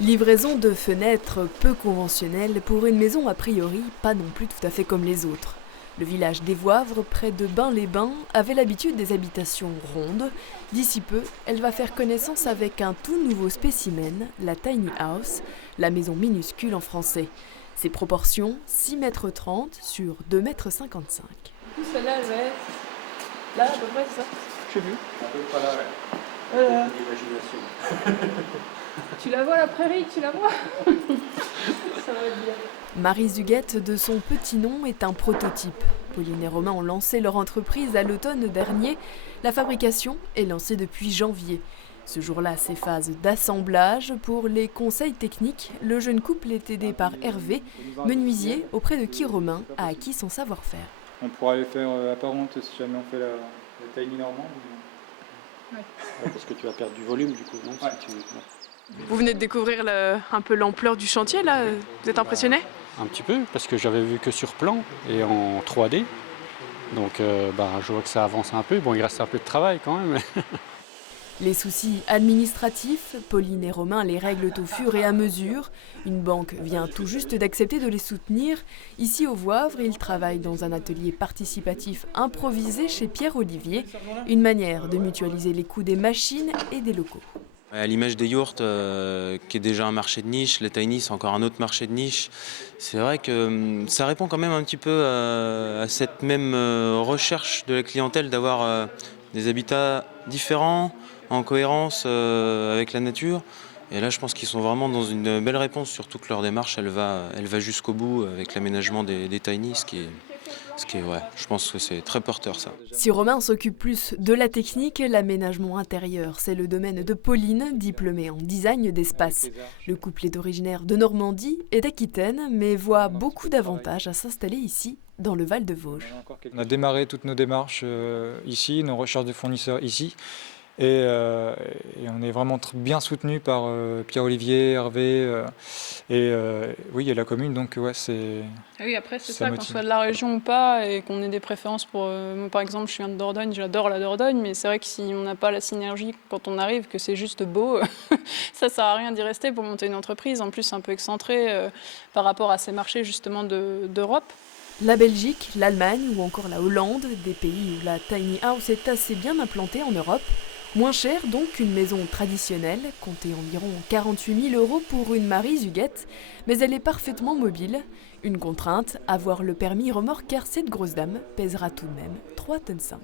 Livraison de fenêtres peu conventionnelles pour une maison a priori pas non plus tout à fait comme les autres. Le village des Voivres, près de Bains-les-Bains, avait l'habitude des habitations rondes. D'ici peu, elle va faire connaissance avec un tout nouveau spécimen, la tiny house, la maison minuscule en français. Ses proportions, 6,30 m sur 2,55 m. Celle-là, elle va être là, à peu près, c'est ça? J'ai vu. À peu près là, ouais. Voilà. L'imagination. Tu la vois, la prairie, tu la vois? Ça va être bien. Marie Zuguette, de son petit nom, est un prototype. Pauline et Romain ont lancé leur entreprise à l'automne dernier. La fabrication est lancée depuis janvier. Ce jour-là, c'est phase d'assemblage. Pour les conseils techniques, le jeune couple est aidé par Hervé, menuisier auprès de qui Romain a acquis son savoir-faire. On pourra les faire apparentes si jamais on fait la tiny normande. Ouais. Parce que tu vas perdre du volume du coup, non? Ouais. Si tu... Vous venez de découvrir un peu l'ampleur du chantier, là? Vous êtes impressionné? Un petit peu, parce que j'avais vu que sur plan et en 3D. Donc je vois que ça avance un peu. Bon, il reste un peu de travail quand même. Les soucis administratifs, Pauline et Romain les règlent au fur et à mesure. Une banque vient tout juste d'accepter de les soutenir. Ici au Voivre, ils travaillent dans un atelier participatif improvisé chez Pierre Olivier. Une manière de mutualiser les coûts des machines et des locaux. À l'image des yurts, qui est déjà un marché de niche, les tiny c'est encore un autre marché de niche. C'est vrai que ça répond quand même un petit peu à cette même recherche de la clientèle d'avoir des habitats différents, en cohérence avec la nature. Et là, je pense qu'ils sont vraiment dans une belle réponse, surtout que leur démarche, elle va jusqu'au bout avec l'aménagement des tiny, ce qui est, ouais, je pense que c'est très porteur ça. Si Romain s'occupe plus de la technique, l'aménagement intérieur, c'est le domaine de Pauline, diplômée en design d'espace. Le couple est originaire de Normandie et d'Aquitaine, mais voit beaucoup d'avantages à s'installer ici, dans le Val-de-Vosges. On a démarré toutes nos démarches ici, nos recherches de fournisseurs ici. Et on est vraiment bien soutenu par Pierre-Olivier, Hervé oui, et la commune, donc ouais, c'est... Ah oui, après c'est ça ça, qu'on motive. soit de la région ou pas, et qu'on ait des préférences pour... moi par exemple, je viens de Dordogne, j'adore la Dordogne, mais c'est vrai que si on n'a pas la synergie quand on arrive, que c'est juste beau, ça sert à rien d'y rester pour monter une entreprise, en plus un peu excentrée par rapport à ces marchés justement d'Europe. La Belgique, l'Allemagne ou encore la Hollande, des pays où la tiny house est assez bien implantée en Europe. Moins cher donc qu'une maison traditionnelle, comptez environ 48 000 € pour une Marie Zuguette, mais elle est parfaitement mobile. Une contrainte, avoir le permis remorque car cette grosse dame pèsera tout de même 3,5 tonnes.